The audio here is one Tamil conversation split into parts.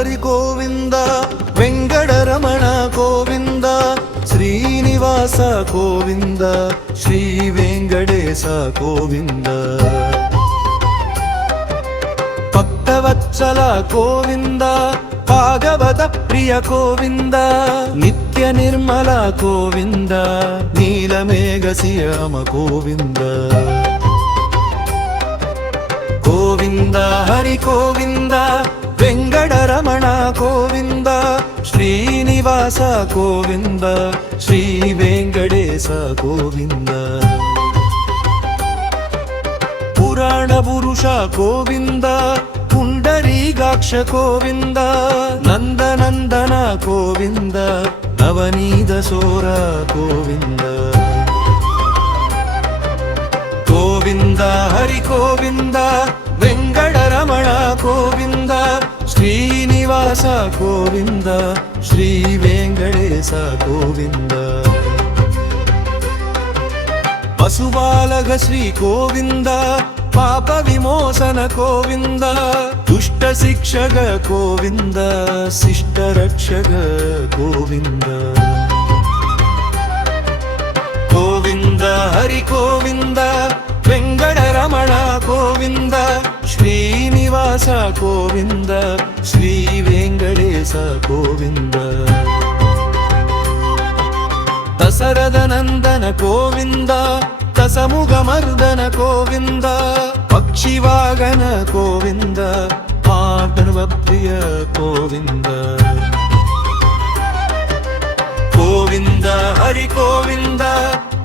హరి గోవింద వెంకటరమణ గోవింద శ్రీనివాస గోవింద శ్రీ వెంకటేశ గోవింద భక్తవత్సల గోవింద భాగవత ప్రియ గోవింద నిత్య నిర్మల గోవింద నీలమేఘ శ్యామ గోవింద గోవింద హరి గోవింద వెంకటరమణ గోవింద శ్రీనివాస గోవింద శ్రీ వెంకటేశ గోవింద పురాణ పురుష గోవింద పుండరీకాక్ష గోవింద నందనందన గోవింద నవనీత సోర గోవింద గోవింద హరి గోవింద వెంకటరమణ గోవింద శ్రీనివాస గోవింద శ్రీ వెంకటేశ గోవింద పశుపాలక శ్రీ గోవింద పాప విమోచన గోవింద దుష్ట శిక్షక గోవింద శిష్ట రక్షక గోవింద గోవింద హరి గోవింద వెంకటరమణ గోవింద శ్రీనివాస గోవింద శ్రీ వెంకటేశ గోవింద దశరథ నందన గోవింద దశముఖమర్దన గోవింద పక్షివాగన గోవింద మాధవప్రియ గోవింద గోవింద హరి గోవింద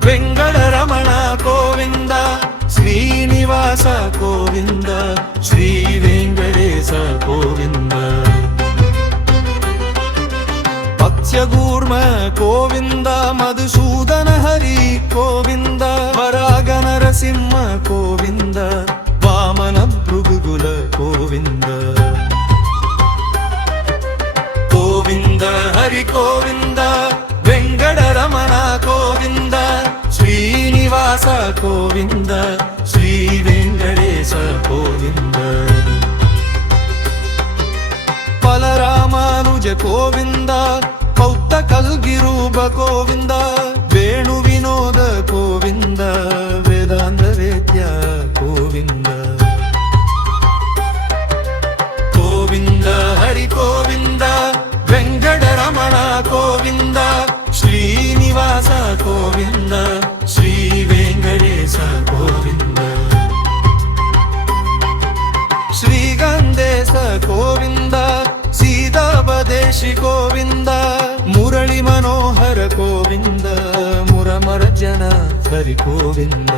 వెంకటరమణ గోవింద శ్రీనివాస గోవింద శ్రీ వెంకటేశ గోవింద పక్షగూర్మ గోవింద మధుసూదన హరి గోవింద వరాగ నరసింహ గోవింద వామన భృగుల గోవింద గోవింద హరి గోవింద వెంకటరమణ గోవింద శ్రీనివాస గోవింద శ్రీ వెంకటేశ గోవింద బలరామానుజ గోవింద పౌత్త కల్గిరూప గోవింద వేణు వినోద గోవింద వేదాంత వేద్య గోవింద గోవింద హరి గోవింద వెంకటరమణ గోవింద శ్రీనివాస గోవింద శ్రీ వెంకటేశ గోవింద శ్రీగంధేశ గోవింద సీతాపదేశి గోవింద మురళి మనోహర గోవింద మురమర్జన హరి గోవింద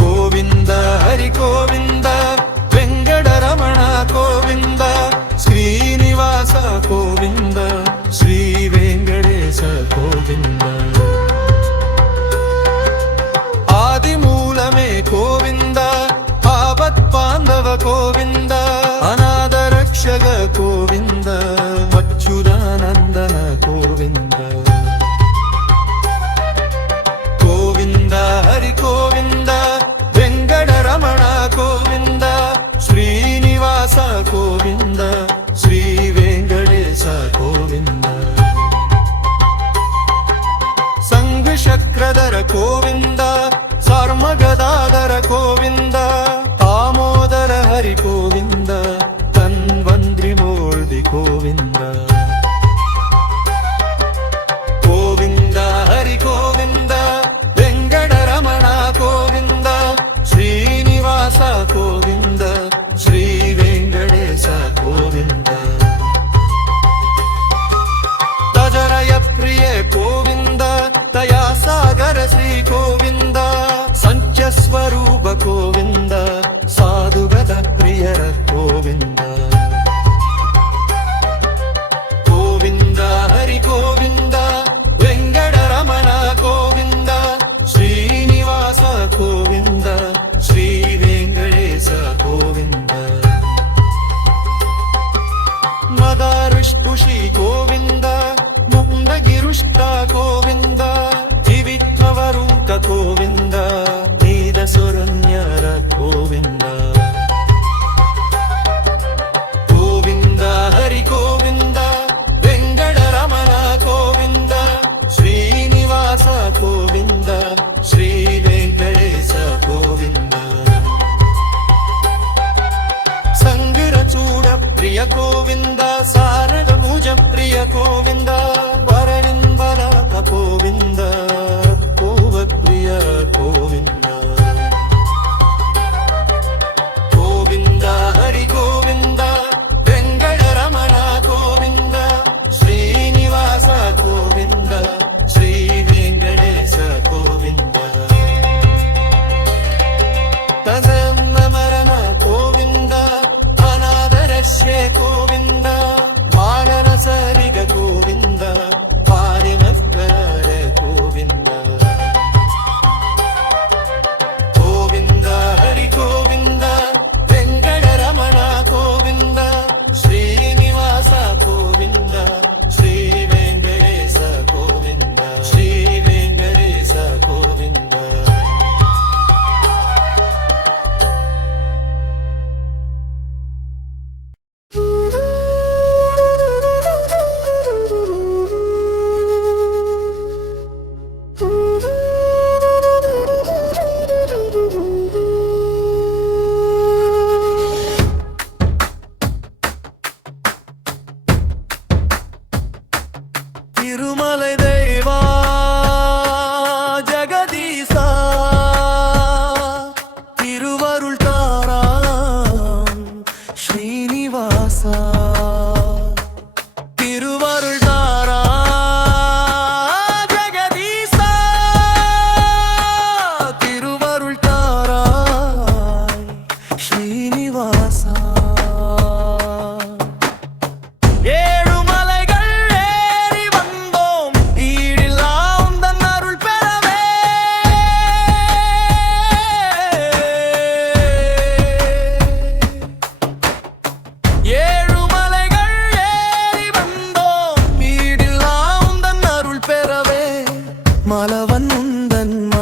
గోవింద హరి గోవింద వెంకటరమణ గోవింద శ్రీనివాస గోవింద శ్రీ వెంకటేశ గోవింద ఆదిమూలమే గోవింద ఆపత్బాంధవ గోవింద అనాథ రక్షక గోవింద అచ్యుతానందన గోవింద గోవింద హరి గోవింద వెంకటరమణ గోవింద శ్రీనివాస గోవింద శ్రీ వెంకటేశ గోవింద సంఘచక్రధర గోవింద సార్మగదాధర గోవింద దామోదర హరి గోవింద ధన్వంద్రి మూర్తి గోవింద గోవింద హరి గోవింద వెంకటరమణ గోవింద శ్రీనివాస గోవింద శ్రీ వెంకటేశ గోవింద తజరయ ప్రియ గోవింద దయాసాగర శ్రీ గోవింద సంచస్వరూప గోవింద సాధుగత ప్రియ గోవింద గోవింద హరి గోవింద వెంకటరమణ గోవింద శ్రీనివాస గోవింద శ్రీ వెంకటేశ గోవింద మదారుష్పుషి గోవింద ముందగిరుష్ట గోవింద దివిత్వవరుక గోవింద నీదసురన్యర గోవింద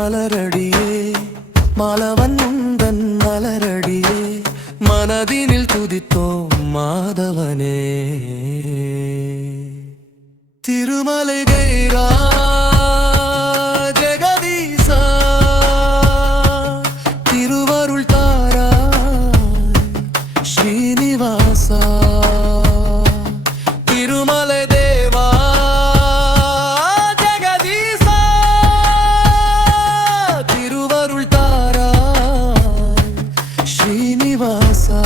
மலரடியே மாலவன் உந்தன் மலரடியே மனதினில் துதித்தோம் மாதவனே திருமலை கைரா ஜெகதீசா திருவருள் தாரா ஸ்ரீனிவாசா திருமலை தேவா ஜெகதீசா திருவருள் தாரா ஸ்ரீனிவாசா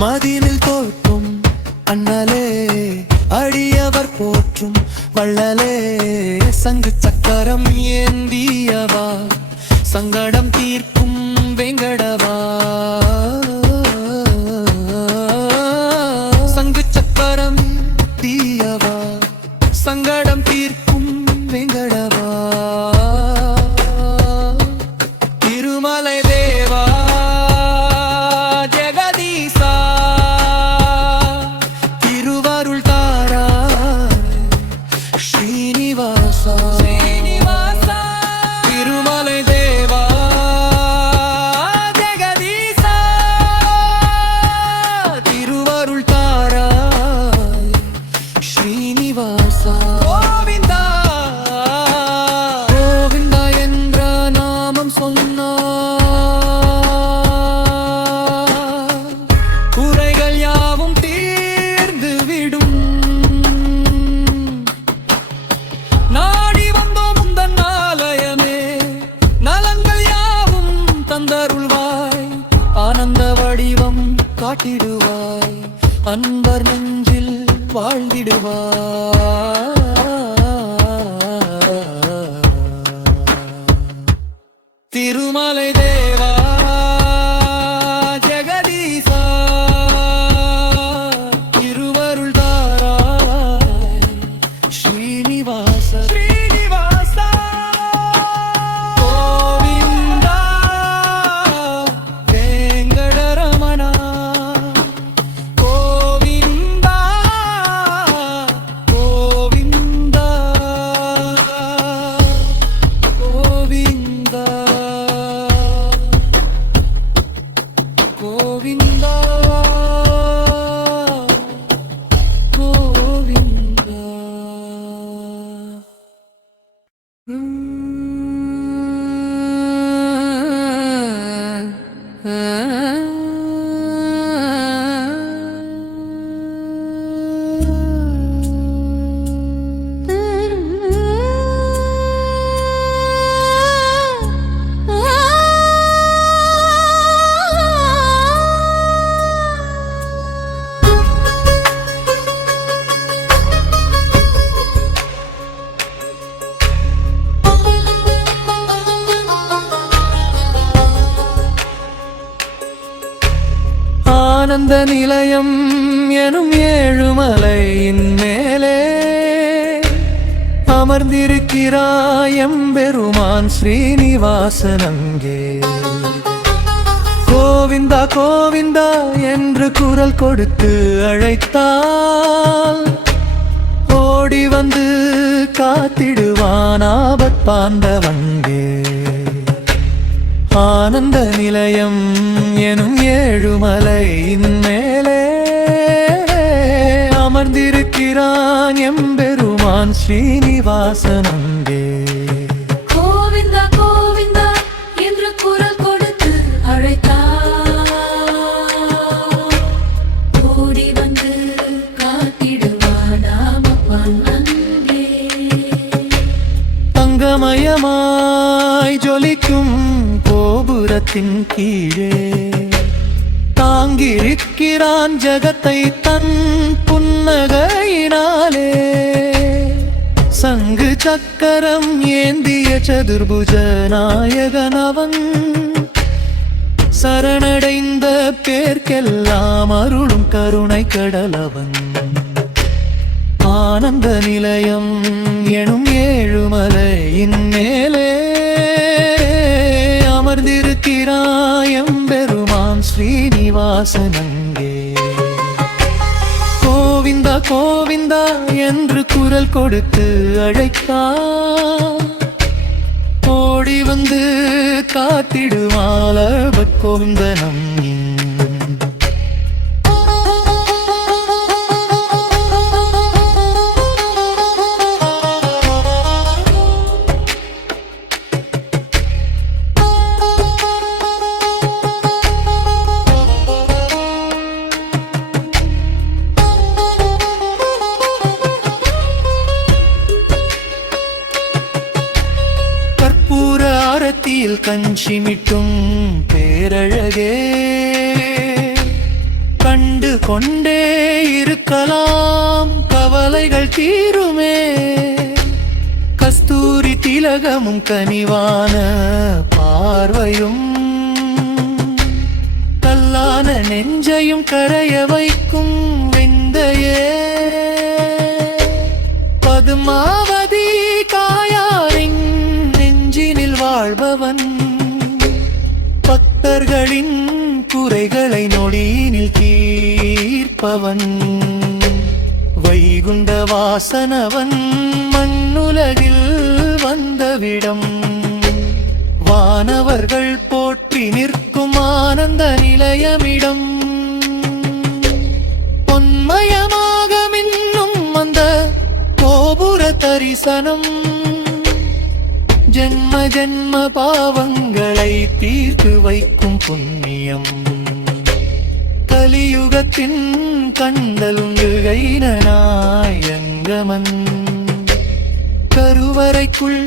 மதினில் தோற்றும் அண்ணலே அடியவர் போற்றும் வள்ளலே சங்கு சக்கரம் ஏந்தியவா சங்கடம் தீர்க்கும் வெங்கடவா சங்கு சக்கரம் தீயவா சங்கடம் தீர்க்கும் வெங்கடவா திருமலை தேவா ஜெகதீசா திருவருள் தாரா ஸ்ரீனிவாசா திருமலை தேவா ஜெகதீசா திருவருள் தாரா ஸ்ரீனிவாசா கோவிந்தா கோவிந்தா என்ற நாமம் சொன்னா குறைகள் யாவும் தீர்ந்து விடும் நாடி வந்தோம் உந்தன் ஆலயமே நலன்கள் யாவும் தந்தருள்வாய் ஆனந்த வடிவம் காட்டிடுவாய் அன்பர் நெஞ்சில் வாழ்ந்திடுவாய் திருமலை தேவா ஜெகதீசா திருவருள் தாரா ஸ்ரீனிவாச ஸ்ரீனிவாசா கோவிந்தா வெங்கடரமணா கோவிந்தா கோவிந்தா கோவிந்தா கோவிந்தா கோவிந்தா ஆனந்த நிலையம் எனும் ஏழுமலையின் மேலே அமர்ந்திருக்கிறாய் எம்பெருமான் ஸ்ரீனிவாசன் அங்கே கோவிந்தா கோவிந்தா என்று குரல் கொடுத்து அழைத்தால் ஓடி வந்து காத்திடுவான் ஆபத்பாந்தவங்கே ஆனந்த நிலையம் எனும் ஏழுமலையின் மேலே அமர்ந்திருக்கிறான் எம்பெருமான் ஸ்ரீனிவாசன் அங்கே கோவிந்தா கோவிந்தா என்று குரல் கொடுத்து அழைத்தார் ஓடி வந்து காத்திடுவான் நாமப்பான் அங்கே தங்கமயமாய் ஜொலிக்கும் கோபுரத்தின் கீழே தாங்கியிருக்கிறான் ஜகத்தை தன் புன்னகையினாலே சங்கு சக்கரம் ஏந்திய சதுர்புஜ நாயகனவன் சரணடைந்த பேர்க்கெல்லாம் அருளும் கருணை கடலவன். ஆனந்த நிலையம் எனும் ஏழுமலையின் மேலே அமர்ந்திருக்கிறாயம் பெருமான் ஸ்ரீனிவாசன் அங்கே. கோவிந்தா கோவிந்தா என்று குரல் கொடுத்து அழைத்தார். ஓடி வந்து காத்திடுவாள கோவிந்தனம். ஆரத்தியில் கஞ்சிமிட்டும் பேரழகே கண்டு கொண்டே இருக்கலாம் கவலைகள் தீருமே. கஸ்தூரி திலகமும் கனிவான பார்வையும் கல்லான நெஞ்சையும் கரைய வைக்கும் வெந்தையே. பதுமாவதி காயாரின் நெஞ்சினில் வாழ்பவன் பக்தர்களின் குறைகளை நொடியினில் தீர்ப்பவன். வைகுண்ட வாசனவன் மண்ணுலகில் வந்தவிடம் வானவர்கள் போற்றி நிற்கும் ஆனந்த நிலையமிடம். பொன்மயமாக மின்னும் அந்த கோபுர தரிசனம் ஜென்ம ஜென்ம பாவங்களை தீர்த்து வைக்கும் புண்ணியம். கலியுகத்தின் கண்டலுங்கமன் கருவறைக்குள்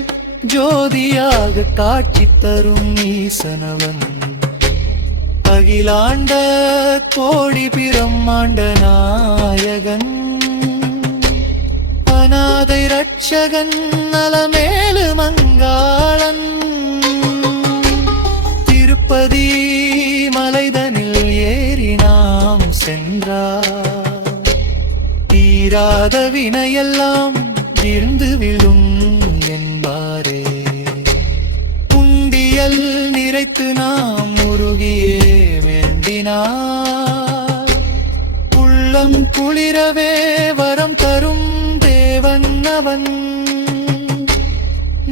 ஜோதியாக காட்சி தரும் ஈசனவன். அகிலாண்ட கோடி பிரம்மாண்ட நாயகன் அநாதை ரட்சகன் நலமேலு மங்காளன். திருப்பதி மலைதனில் ஏறி நாம் சென்றார் தீராத வினையெல்லாம் தீர்ந்து விழும் என்பாரே. உண்டியல் நிறைத்து நாம் உருகியே வேண்டினார் உள்ளம் குளிரவே வரம் தரும் தேவன் அவன்.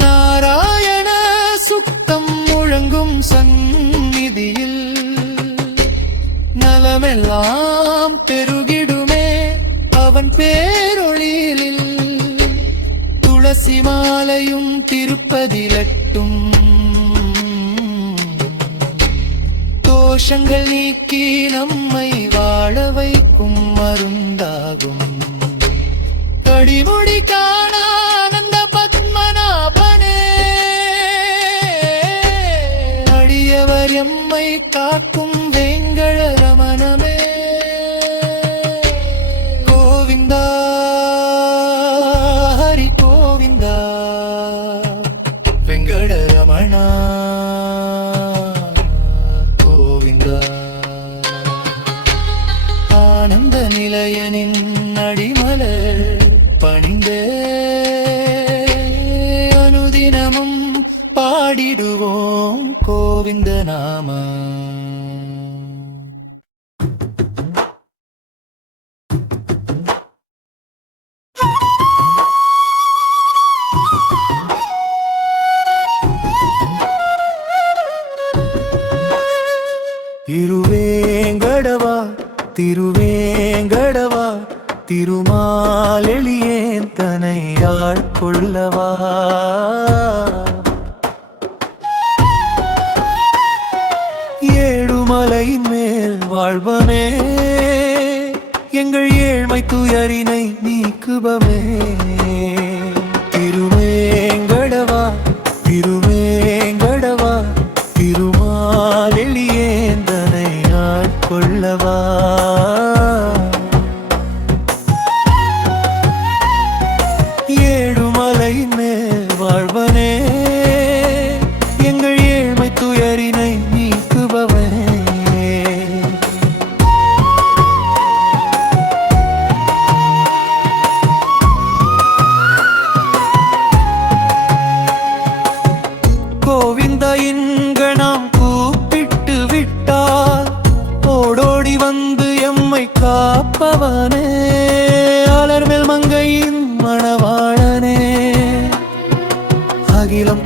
நாராயண சுத்தம் முழங்கும் சந்நிதியில் நலமெல்லாம் பெருகிடுமே அவன் பேரொளியில். துளசி மாலையும் திருப்பதிலட்டும் தோஷங்கள் நீக்கி நம்மை வாழ வைக்கும் மருந்தாகும். கடிமுடி காணானந்த பத்மநாபனே அடியவர் எம்மை காக்கும் வேங்கட ரமணமே. கோவிந்தா ஹரி கோவிந்தா வெங்கட ரமணா கோவிந்தா. ஆனந்த நிலையனின் அடிமலர் பணிந்தே அனுதினமும் பாடிடுவோம் கோவிந்த நாம. திருவேங்கடவா திருவேங்கடவா திருமாலெளியேன் தனை ஆட்கொள்ளவா. ஏழுமலையின் மேல் வாழ்வனே எங்கள் ஏழ்மை துயரினை நீக்குபவே. திருவேங்கடவா திருவேங்கடவா திருமாலெளியேன் தனை ஆட்கொள்ளவா. ஏழுமலையின் மேல் வாழ்வனே எங்கள் ஏழ்மை துயரினை நீக்குபவனே.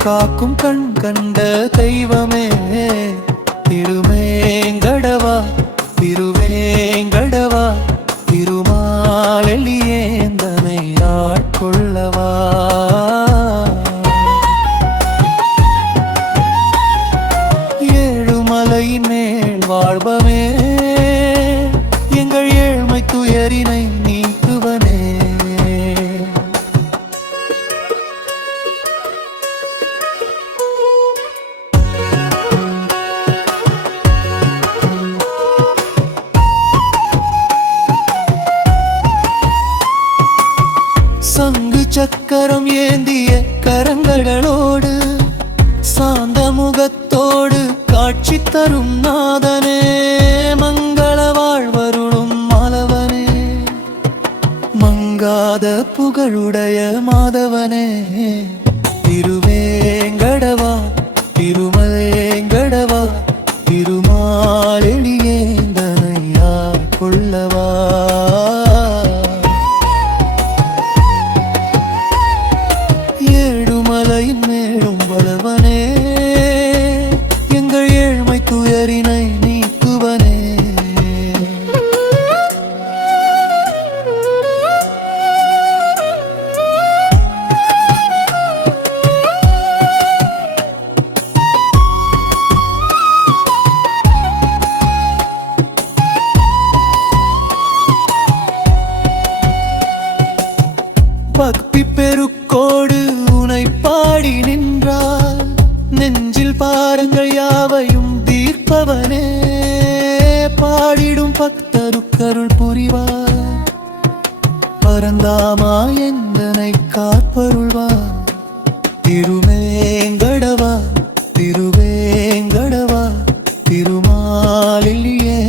காக்கும் கண் கண்ட தெய்வமே திருமேங்கடவா திருவேங்கடவா திருமாலெளியேந்தனை ஆட்கொள்ளவா ஏழுமலையின் மேல் வாழ்பவே எங்கள் ஏழ்மை துயரினை நீக்குவனே சங்கு சக்கரம் ஏந்திய கரங்களோடு சாந்த முகத்தோடு காட்சி தரும் நாதனே மங்கள வாழ்வருளும் மாலவனே மங்காத புகழுடைய மாதவனே திருவேங்கடவா திருமலேங்கடவா திருமாலெளியேந்தனை ஆட்கொள்ளவா ஏழுமலையின் மேலும் வளவனே எங்கள் ஏழ்மை துயரினை நீக்குவனே பக்தி பெருக்கோடு உனை பாடி நின்றார் நெஞ்சில் பாரங்கள் யாவையும் தீர்ப்பவனே பாடிடும் பக்தருக்கருள் புரிவார் பரந்தாமா எந்தனை காப்பருள்வார் திருமேங்கடவா திருவேங்கடவா திருமாலெளியே